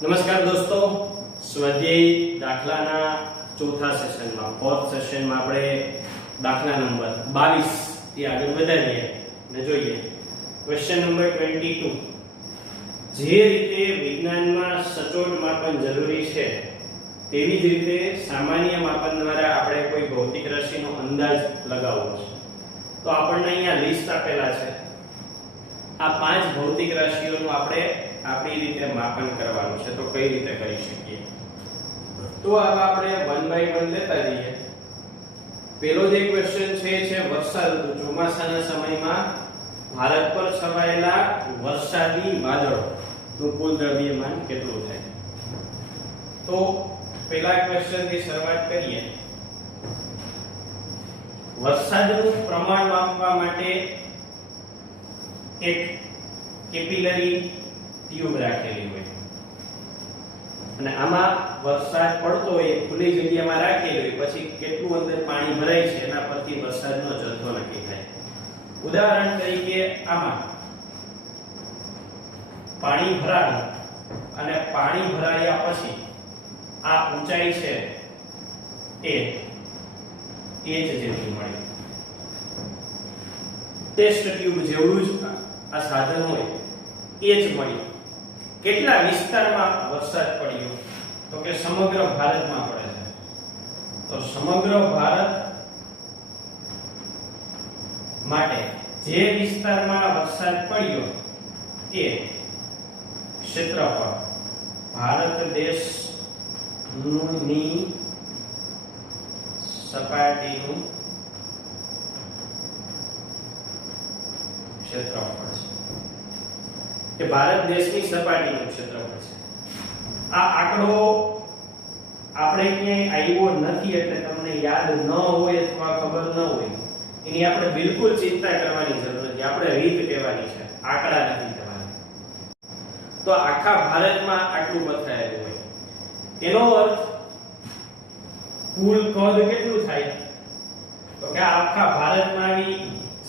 નમસ્કાર દોસ્તો, સ્વાધ્યાય દાખલાના ચોથા સેશનમાં ફોર્થ સેશનમાં આપણે દાખલા નંબર 22 થી આગળ વધારીએ અને જોઈએ ક્વેશ્ચન નંબર 22. જે રીતે વિજ્ઞાનમાં સચોટ માપન જરૂરી છે તેવી જ રીતે સામાન્ય માપન દ્વારા આપણે કોઈ ભૌતિક રાશિનો અંદાજ લગાવવો છે. તો આપણને અહીંયા લિસ્ટ આપેલા છે. આ 5 ભૌતિક રાશિઓનું આપણે આપણી રીતે માપન કરવાનું છે. તો કઈ રીતે કરી શકીએ? તો હવે આપણે 1 બાય 1 લેતા જઈએ. પહેલો જે ક્વેશ્ચન છે વર્ષા ઋતુ, ચોમાસાના સમયમાં ભારત પર છવાયેલા વરસાદી વાદળોનું કુલ દ્રવ્યમાન કેટલું થાય? તો પહેલા ક્વેશ્ચન થી શરૂઆત કરીએ. વરસાદનું પ્રમાણ માપવા માટે એક કેપિલરી ટ્યુબ રાખેલી હોય અને આમાં વરસાદ પડતો હોય ખુલ્લી જગ્યામાં રાખેલી હોય, પછી કેટલું અંદર પાણી ભરાય છે એના પરથી વરસાદનો જથ્થો નક્કી થાય. ઉદાહરણ તરીકે આમાં પાણી ભરાયું અને પાણી ભરાયા પછી આ ઊંચાઈ છે એ h જેટલી મળી. ટેસ્ટ ટ્યુબ જેવું જ આ સાધન હોય એ જ મળી. કેટલા વિસ્તારમાં વરસાદ પડ્યો? તો કે સમગ્ર ભારતમાં પડે છે. તો સમગ્ર ભારત માટે જે વિસ્તારમાં વરસાદ પડ્યો એ ક્ષેત્રફળ ભારત દેશની સપાટીનું ક્ષેત્રફળ છે. કે ભારત દેશની સપાટીનું ક્ષેત્રફળ છે. આ આંકડો આપણે ક્યાંય આવ્યો નથી એટલે તમને યાદ ન હોય અથવા ખબર ન હોય એની આપણે બિલકુલ ચિંતા કરવાની જરૂર નથી. આપણે રીત કહેવાની છે, આંકડા નથી કહેવાના. તો આખા ભારતમાં આટલું બતાવેલું હોય એનો અર્થ કુલ કદ કેટલું થાય? તો કે આખા ભારતમાં આવી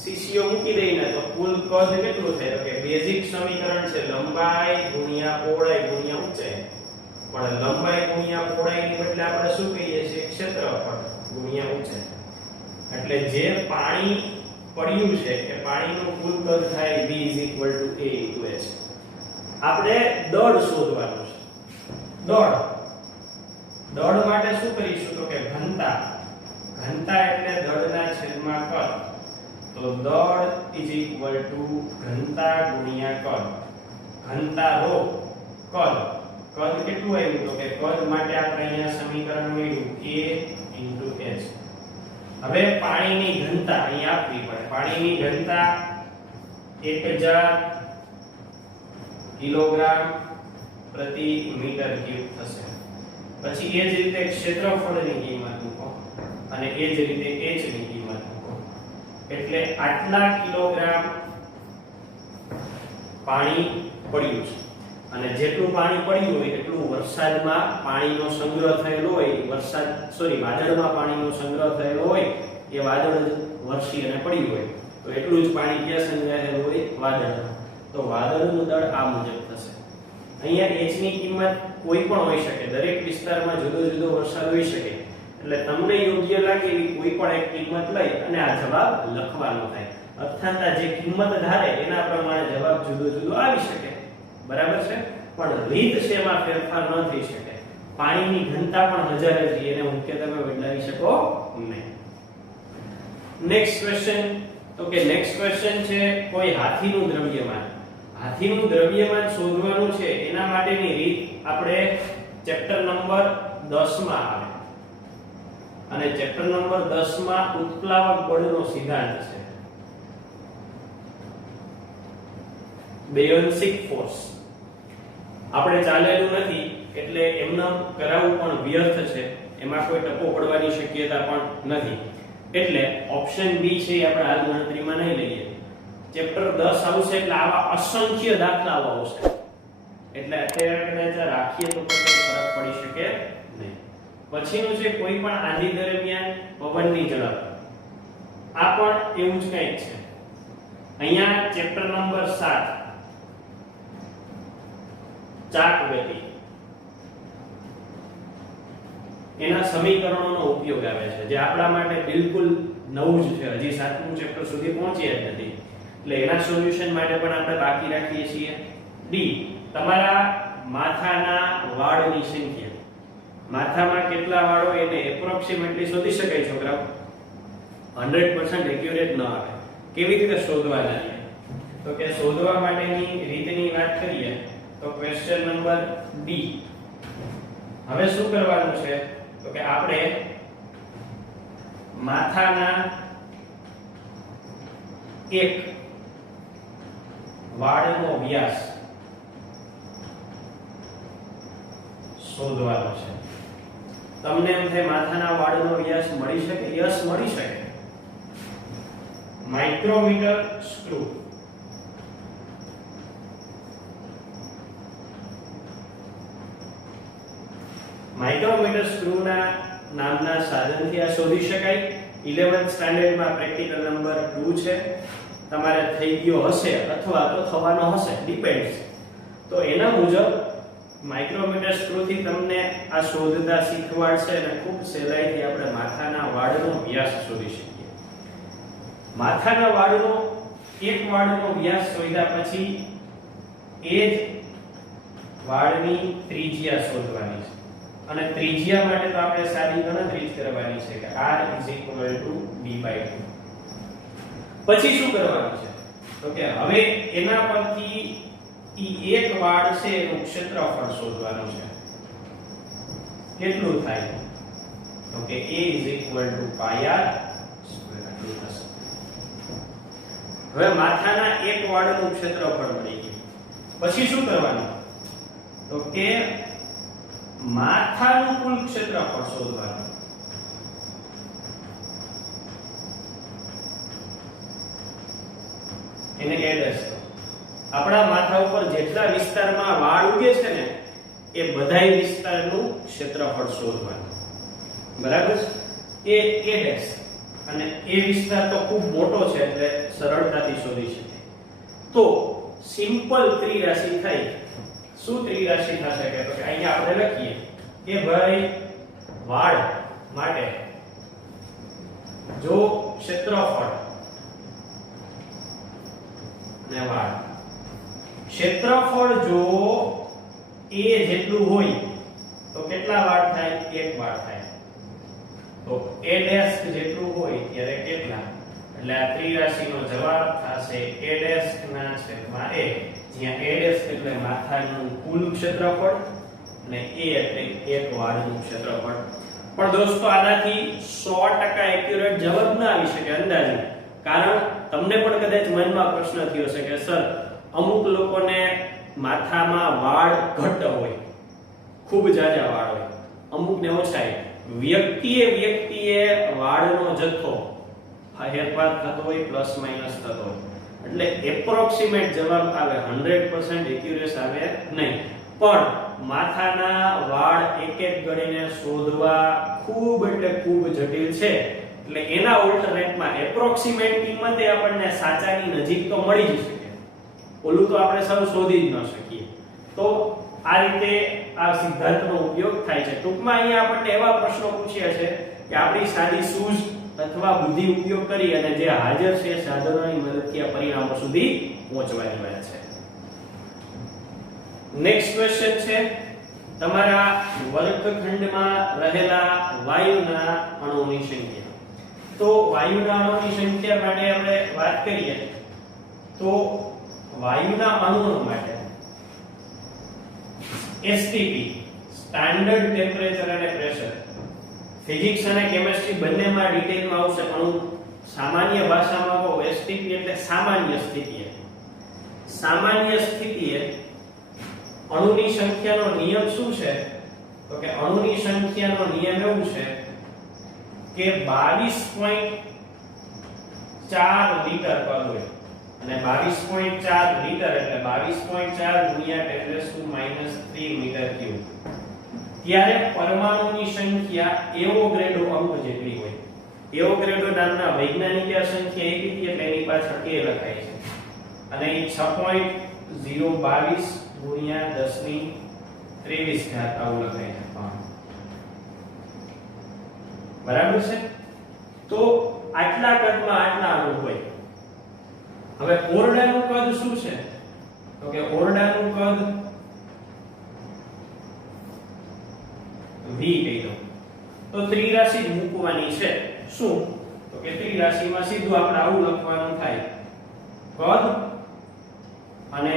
સીસીઓ મૂકી દઈને તો કુલ કદ કેટલું થાય? તો કે બેઝિક સમીકરણ છે લંબાઈ ગુણ્યા પહોળાઈ ગુણ્યા ઊંચાઈ. પણ લંબાઈ ગુણ્યા પહોળાઈની બદલે આપણે શું કહીએ છીએ? ક્ષેત્રફળ ગુણ્યા ઊંચાઈ. એટલે જે પાણી પડ્યું છે એ પાણીનું કુલ કદ થાય v a h. આપણે દળ શોધવાનું છે. દળ માટે શું કરીશું? તો કે ઘનતા એટલે દળના છેદમાં કદ. તો દળ ઘનતા ગુણ્યા કદ. ઘનતા રો કદ. કદ કેટલું આવ્યું? તો કે કદ માટે આપણે અહીંયા સમીકરણ મેળવ્યું k h. હવે પાણીની ઘનતા અહીં આપવી પડે. પાણીની ઘનતા 1000 કિલોગ્રામ પ્રતિ મીટર ક્યુબ થશે. પછી એ જ રીતે ક્ષેત્રફળની કિંમત મૂકો અને એ જ રીતે h ની કિંમત મૂકો. એટલે આટલા કિલોગ્રામ પાણી પડ્યું છે અને જેટલું પાણી પડ્યું હોય એટલું વરસાદમાં પાણીનો સંગ્રહ થયેલો હોય. વાદળમાં પાણીનો સંગ્રહ થયેલો હોય એ વાદળ વરસી અને પડ્યું હોય તો એટલું જ પાણી ક્યાં સંગ્રહાયેલું હોય? વાદળમાં. તો વાદળનું દળ આ મુજબ થશે. અહીંયા h ની કિંમત કોઈ પણ હોઈ શકે. દરેક વિસ્તારમાં જુદો જુદો વરસાદ હોઈ શકે. એટલે તમને યોગ્ય લાગે એવી કોઈ પણ એક કિંમત લઈ અને આ જવાબ લખવાનો થાય. અર્થાત આ જે કિંમત ધારે એના પ્રમાણે જવાબ જુદો જુદો આવી શકે. બરાબર છે? પણ રીત છે એમાં ફેરફાર ન થઈ શકે. પાણીની ઘનતા પણ 1000 જ એને મુખ્યત્વે બદલાવી શકો નહીં. Next question. તો કે નેક્સ્ટ ક્વેશ્ચન છે કોઈ હાથીનું દ્રવ્યમાન. હાથીનું દ્રવ્યમાન શોધવાનું છે. એના માટેની રીત આપણે ચેપ્ટર નંબર 10 માં આવે અને ચેપ્ટર નંબર 10 માં ઉત્પ્લાવક બળનો સિદ્ધાંત છે. બેયોન્સિક ફોર્સ આપણે ચાલેલું નથી એટલે એમને કરાવવું પણ વ્યર્થ છે. એમાં કોઈ ટપો પડવાની શક્યતા પણ નથી. એટલે ઓપ્શન બી છે આપણે હાલ ગણતરીમાં નહીં લઈએ. ચેપ્ટર 10 આવશે એટલે આવા અસંખ્ય દાખલાઓ આવશે. એટલે અત્યારે કદાચ રાખીએ તો કોઈ ફરક પડી શકે નહીં. પછીનું છે કોઈ પણ આંધી દરમિયાન પવનની ઝડપ. આ પણ એવું જ કંઈક છે. અહીંયા ચેપ્ટર નંબર 7 ચાક ગતિ એના સમીકરણોનો ઉપયોગ આવે છે, જે આપણા માટે બિલકુલ નવું જ છે, હજી 7મું ચેપ્ટર સુધી પહોંચ્યા જ નથી, એટલે એના સોલ્યુશન માટે પણ આપણે બાકી રાખીએ છીએ. ડી, તમારા માથાના વાળની સંખ્યા. માથામાં કેટલા વાળ હોય એને એપ્રોક્સિમેટલી શોધી શકાય છોકરાઓ. 100% એક્યુરેટ ન આવે. કેવી રીતે શોધવાના છે? તો કે શોધવા માટેની રીતની વાત કરીએ તો ક્વેશ્ચન નંબર ડી. હવે શું કરવાનું છે? તો કે આપણે માથાના એક વાળનો વ્યાસ શોધવાનો છે. તમને એમ થાય માથાના વાળનો વ્યાસ મળી શકે? યસ, મળી શકે. Micrometer screw. માઇક્રોમીટર સ્ક્રૂના નામના સાધનથી આ શોધી શકાય. 11th સ્ટાન્ડર્ડમાં પ્રેક્ટિકલ નંબર 2 છે. તમારે થઈ ગયો હશે અથવા તો થવાનો હશે, ડિપેન્ડ્સ. તો એના મુજબ માઇક્રોમીટર સ્ક્રૂથી તમને આ શોધતા શીખવાડશે અને ખૂબ સહેલાઈથી આપણે માથાના વાળનો વ્યાસ શોધી શકીએ. માથાના વાળનો એક વાળનો વ્યાસ શોધ્યા પછી એ જ વાળની ત્રિજ્યા શોધવાની છે. અને ત્રિજ્યા માટે તો આપણે સાદી ગણતરી કરવાની છે કે r d/2. પછી શું કરવાનું છે? તો કે હવે એના પરથી ઈ એક વાળ છે એનું ક્ષેત્રફળ શોધવાનું છે. કેટલું થાય? તો કે a pi r². હવે માથાના એક વાળનું ક્ષેત્રફળ મળી ગયું. પછી શું કરવાનું? તો કે માથાનું કુલ ક્ષેત્રફળ શોધવાનું. એને એડ્રેસ. આપણા માથા ઉપર જેટલા વિસ્તારમાં વાળ ઉગે છે ને એ બધાય વિસ્તારનું ક્ષેત્રફળ શોધવાનું. બરાબર છે? એ ડેશ. અને એ વિસ્તાર તો ખૂબ મોટો છે એટલે સરળતાથી શોધી શકાય. તો સિમ્પલ ત્રિરાશિ થાય. શું ત્રિરાશિ થશે કે તો અહીંયા આપણે લખીએ કે ભાઈ વાળ માટે જો ક્ષેત્રફળ ને વાળ, ક્ષેત્રફળ જો a જેટલું હોય તો કેટલા વાળ થાય? એક વાળ થાય. તો a ડેશ જેટલું હોય ત્યારે કેટલા? એટલે આ ત્રિરાશિનો જવાબ થશે a ડેશ ના છેદમાં a, જ્યાં a ડેશ એટલે માથાનું કુલ ક્ષેત્રફળ અને a એટલે એક વાળનું ક્ષેત્રફળ. પણ દોસ્તો આનાથી 100% એક્યુરેટ જવાબ ના આવી શકે અંદાજે. કારણ તમને પણ કદાચ મનમાં પ્રશ્ન થયો છે કે સર અમુક લોકોને માથામાં વાળ ઘટ હોય, ખૂબ જાજા વાળ હોય, અમુકને ઓછા હોય. વ્યક્તિએ વાળનો જથ્થો ફેરફાર થતો હોય, પ્લસ માઈનસ થતો હોય. એટલે એપ્રોક્સિમેટ જવાબ આવે, 100% એક્યુરેસ આવે નહીં. પણ માથાના વાળ એક એક ગણીને શોધવા ખૂબ એટલે ખૂબ જટિલ છે. એટલે એના ઓલ્ટરનેટમાં એપ્રોક્સિમેટ કિંમતે આપણને સાચાની નજીક તો મળી જ શકે. ઓલું તો આપણે સૌ શોધી જ ન શકીએ. તો આ રીતે આ સિદ્ધાંતનો ઉપયોગ થાય છે. ટૂંકમાં અહીંયા આપણને એવા પ્રશ્નો પૂછ્યા છે કે આપણી સાદી સૂઝ અથવા બુદ્ધિ ઉપયોગ કરી અને જે હાજર છે સાધનોની મદદથી આ પરિણામો સુધી પહોંચવાની વાત છે. નેક્સ્ટ ક્વેશ્ચન છે તમારા વર્ગખંડમાં રહેલા વાયુના અણુઓની સંખ્યા. તો વાયુના અણુઓની સંખ્યા માટે આપણે વાત કરીએ તો વાયુના અણુઓ માટે STP સ્ટાન્ડર્ડ ટેમ્પરેચર અને પ્રેશર. ફિઝિક્સ અને કેમિસ્ટ્રી બંનેમાં ડિટેલમાં આવશે પણ સામાન્ય ભાષામાં કહો STP એટલે સામાન્ય સ્થિતિએ. સામાન્ય સ્થિતિએ અણુની સંખ્યાનો નિયમ શું છે? તો કે અણુની સંખ્યાનો નિયમ એવું છે કે 22.4 લીટર પર હોય અને 22.4 લીટર એટલે 22.4 ગુણ્યા 10⁻³ મીટર ક્યુબ. ત્યારે પરમાણુની સંખ્યા એવોગ્રેડો અંક જેટલી હોય. એવોગ્રેડો નામના વૈજ્ઞાનિકે આ સંખ્યા આપી હતી એટલે એની પાછળ a લખાય છે અને એ 6.022 ગુણ્યા 10⁻23 આવું લખાય છે. બરાબર છે? તો આટલા કદમાં આટલા અણુ હોય. હવે ઓરડાનું કદ શું છે? તો કે ઓરડાનું કદ v કહી દો. તો ત્રિરાશિ મૂકવાની છે. શું? તો કે ત્રિરાશિમાં સીધું આપણે આવું લખવાનું થાય, કદ અને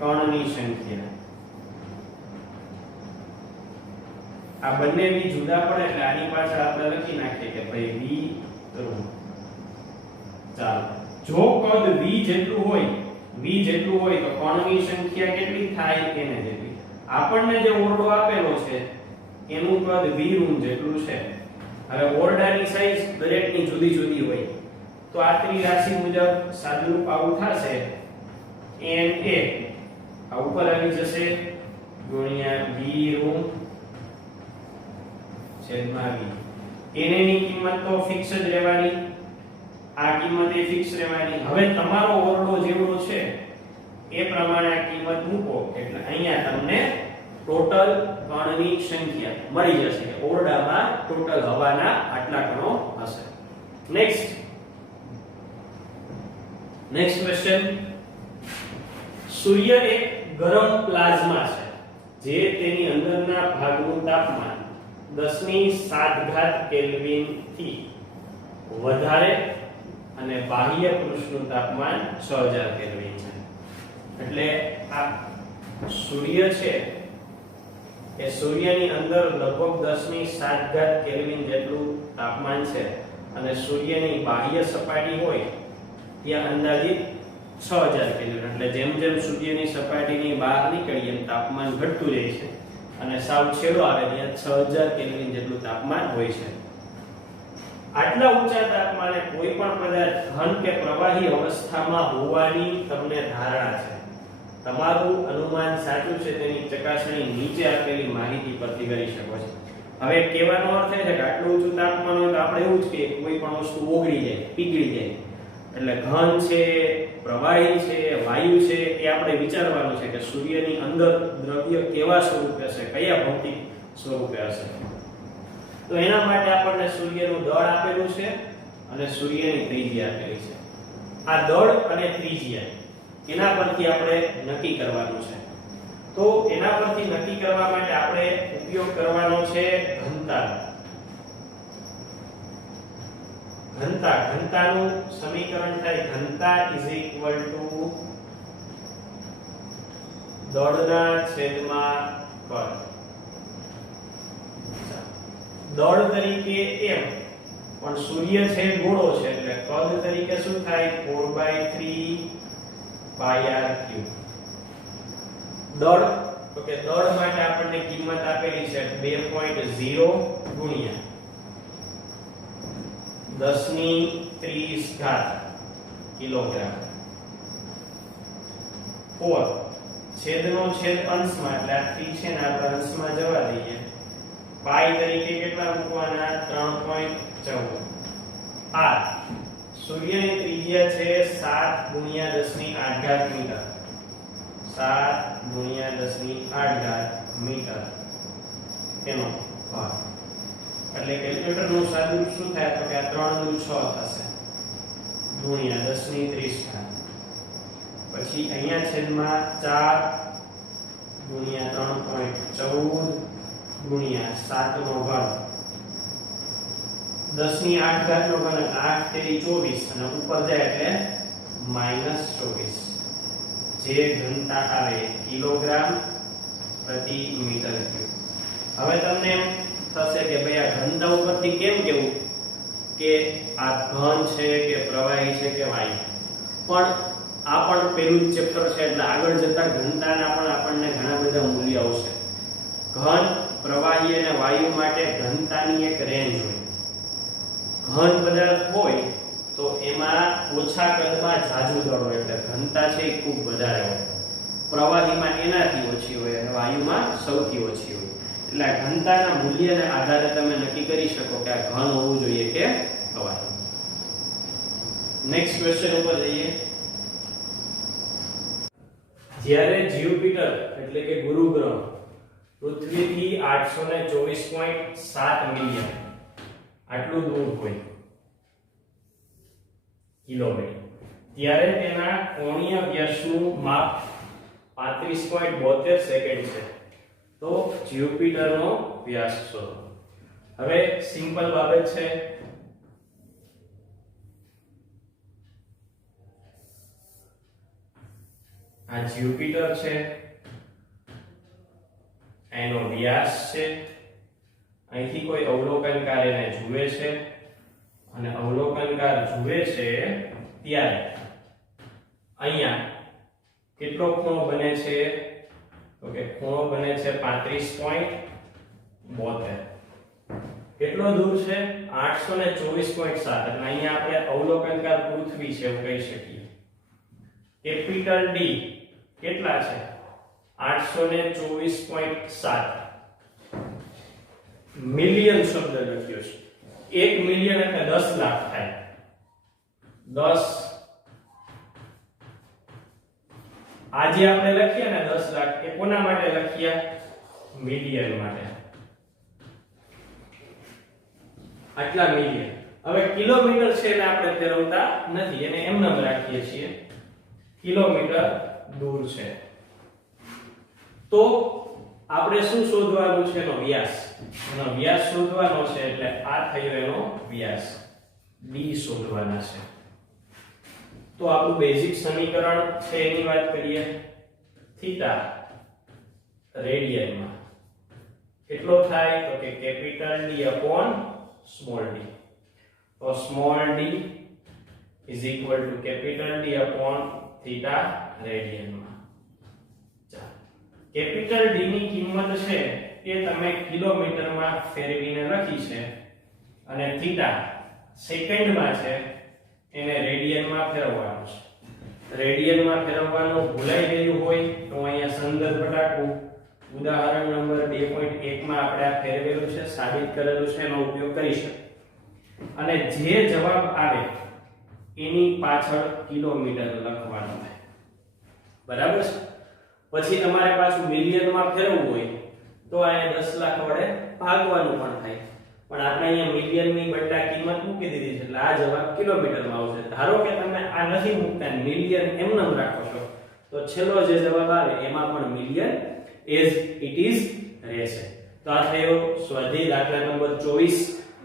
કણની સંખ્યા. આ બંને બી જુદા પડે એટલે આની પાછળ આપણે લખી નાખીએ કે ભાઈ v ઋણ. ચાલો, જો કદ v જેટલું હોય તો કણની સંખ્યા કેટલી થાય એને જેટલી. આપણને જે ઓરડો આપેલો છે એનું કદ v ઋણ જેટલું છે. હવે ઓરડાની સાઈઝ દરેકની જુદી જુદી હોય તો આ ત્રિરાશિ મુજબ સાદુરૂપ આવું થશે, na આ ઉપર આવી જશે ગુણ્યા v ઋણ છેદમાં v. na ની કિંમત તો ફિક્સ જ રહેવાની, આ કિંમત એ ફિક્સ રહેવાની. હવે તમારો ઓરડો જેવડો છે એ પ્રમાણે આ કિંમત મૂકો એટલે અહીંયા તમને ટોટલ કણની સંખ્યા મળી જશે કે ઓરડામાં ટોટલ હવાના આટલા કણો હશે. Next question. સૂર્ય એક ગરમ પ્લાઝમા છે જે તેની અંદરના ભાગનું તાપમાન 10⁷ કેલ્વિન થી વધારે અને બાહ્ય પૃષ્ઠનું તાપમાન 6000 કેલ્વિન છે. એટલે આ સૂર્ય છે એ સૂર્યની અંદર લગભગ 10⁷ કેલ્વિન જેટલું તાપમાન છે અને સૂર્યની બાહ્ય સપાટી હોય ત્યાં અંદાજિત 6000 કેલ્વિન. એટલે જેમ જેમ સૂર્યની સપાટીની બહાર નીકળીએ એમ તાપમાન ઘટતું જાય છે અને સાવ છેડો આવે ત્યાં 6000 કેલ્વિન જેટલું તાપમાન હોય છે. આટલા ઊંચા તાપમાને કોઈ પણ પદાર્થ ઘન કે પ્રવાહી અવસ્થામાં હોવાની તમને ધારણા છે. તમારું અનુમાન સાચું છે તેની ચકાસણી નીચે આપેલી માહિતી પરથી કરી શકો છો. હવે કહેવાનો અર્થ એ છે કે આટલું ઊંચું તાપમાન હોય તો આપણે એવું જ કે કોઈ પણ વસ્તુ ઓગળી જાય, પીગળી જાય. એટલે ઘન છે, પ્રવાહી છે, વાયુ છે એ આપણે વિચારવાનું છે કે સૂર્યની અંદર દ્રવ્ય કેવા સ્વરૂપે હશે, કયા ભૌતિક સ્વરૂપે હશે. તો એના માટે આપણને સૂર્યનું દળ આપેલું છે અને સૂર્યની ત્રિજ્યા આપેલી છે. આ દળ અને ત્રિજ્યા એના પરથી આપણે નક્કી કરવાનું છે. તો એના પરથી નક્કી કરવા માટે આપણે ઉપયોગ કરવાનો છે ઘનતાનું સમીકરણ થાય ઘનતા દળના છેદમાં કદ. દળ તરીકે m પણ સૂર્ય છે ગોળો છે એટલે કદ તરીકે શું થાય 4/3πr3. દળ તો કે દળ માટે આપણને કિંમત આપેલી છે 2.0 ગુણ્યા 10⁻30 કિલોગ્રામ. 4 છેદનો છેદ અંશમાં એટલે આ 3 છે ને આપણે અંશમાં જવા દઈએ. પાઈ તરીકે કેટલા મૂકવાના 3.14. r સૂર્યની ત્રિજ્યા છે 7 × 10⁸ મીટર. 7 × 10⁸ મીટર એનો ભાગ. એટલે કેલ્ક્યુલેટર નું સાદુરૂપ શું થાય તો કે આ 3 × 6 થશે ગુણ્યા 10⁻30. પછી અહીંયા છેદમાં 4 ગુણ્યા 3.14 ગુણ્યા 7 નો ઘન. 10⁸ નો ઘન 8 તેરી 24 અને ઉપર જાય એટલે -24. જે ઘનતા આવે કિલોગ્રામ પ્રતિ મીટર ક્યુબ. હવે તમને એમ થશે કે ભાઈ આ ઘનતા ઉપરથી કેમ કેવું કે આ ઘન છે કે પ્રવાહી છે કે વાયુ. પણ આ પણ પહેલું જ ચેપ્ટર છે એટલે આગળ જતા ઘનતાના પણ આપણને ઘણા બધા મૂલ્ય આવશે. ઘન, પ્રવાહી અને વાયુ માટે ઘનતાની એક રેન્જ હોય. ઘન પદાર્થ હોય તો એમાં ઓછા કદમાં જાજુ દળ હોય એટલે ઘનતા છે એ ખૂબ વધારે હોય. પ્રવાહીમાં એનાથી ઓછી હોય અને વાયુમાં સૌથી ઓછી હોય. એટલે આ ઘનતાના મૂલ્યના આધારે તમે નક્કી કરી શકો કે આ ઘન હોવું જોઈએ કે પ્રવાહી. નેક્સ્ટ ક્વેશ્ચન ઉપર જઈએ. જ્યારે જ્યુપિટર એટલે કે ગુરુ ગ્રહ પૃથ્વીથી 824.7 મિલિયન આટલું દૂર હોય કિલોમીટર, ત્યારે તેના કોણીય વ્યાસનું માપ 35.72 સેકન્ડ છે. તો જ્યુપિટરનો વ્યાસ શોધો. હવે સિમ્પલ બાબત છે. આ જ્યુપિટર છે, એનો વ્યાસ છે, અહીંથી કોઈ અવલોકનકાર એને જુએ છે અને અવલોકનકાર જુએ છે ત્યારે અહીંયા કેટલો ખૂણો બને છે? તો કે ખૂણો બને છે 35.72. કેટલો દૂર છે? 824.7. એટલે અહીંયા આપણે અવલોકનકાર પૃથ્વી છે એવું કહી શકીએ. કેપિટલ ડી કેટલા છે? 824.7. મિલિયન શબ્દ લખ્યો છે. 1 મિલિયન એટલે 10 લાખ થાય. 10 આજે આપણે લખીએ ને 10 લાખ, એ કોના માટે લખીએ? મિલિયન માટે. આટલા મિલિયન. હવે કિલોમીટર છે એટલે આપણે ફેરવતા નથી, એને એમને એમ રાખીએ છીએ. કિલોમીટર દૂર છે. તો આપણે શું શોધવાનું છે? એનો વ્યાસ. એનો વ્યાસ શોધવાનો છે એટલે આ થયો એનો વ્યાસ, d શોધવાના છે. તો આપણું બેઝિક સમીકરણ છે એની વાત કરીએ. થીટા રેડિયનમાં કેટલો થાય? તો કે capital D upon small d. તો small d is equal to capital D upon theta રેડિયનમાં. કેપિટલ D ની કિંમત છે એ તમે કિલોમીટરમાં ફેરવીને લખી છે અને થીટા સેકન્ડમાં છે એને રેડિયનમાં ફેરવવાનું છે. રેડિયનમાં ફેરવવાનું ભૂલાઈ ગયું હોય તો અહીંયા સંદર્ભ ટાંકું. ઉદાહરણ નંબર 2.1 માં આપણે આ ફેરવેલું છે, સાબિત કરેલું છે, એનો ઉપયોગ કરી શકો. અને જે જવાબ આવે એની પાછળ કિલોમીટર લખવાનું છે. બરાબર છે? પછી તમારે પાછું મિલિયનમાં ફેરવવું હોય તો અહીંયા 10 લાખ વડે ભાગવાનું પણ થાય. પણ આપણે અહીંયા મિલિયનની બદલા કિંમત મૂકી દીધી છે એટલે આ જવાબ કિલોમીટરમાં આવશે. ધારો કે તમે આ નથી મૂકતા, મિલિયન એમને એમ રાખો છો, તો છેલ્લો જે જવાબ આવે એમાં પણ મિલિયન એઝ ઇટ ઇઝ રહેશે. તો આ થયો સ્વાધ્યાય દાખલા નંબર 24.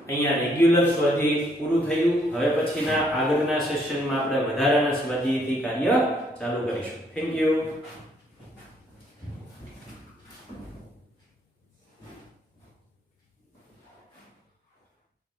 અહીંયા રેગ્યુલર સ્વાધ્યાય પૂરું થયું. હવે પછીના આગળના સેશનમાં આપણે વધારાના સ્વાધ્યાયથી કાર્ય ચાલુ કરીશું. Thank you.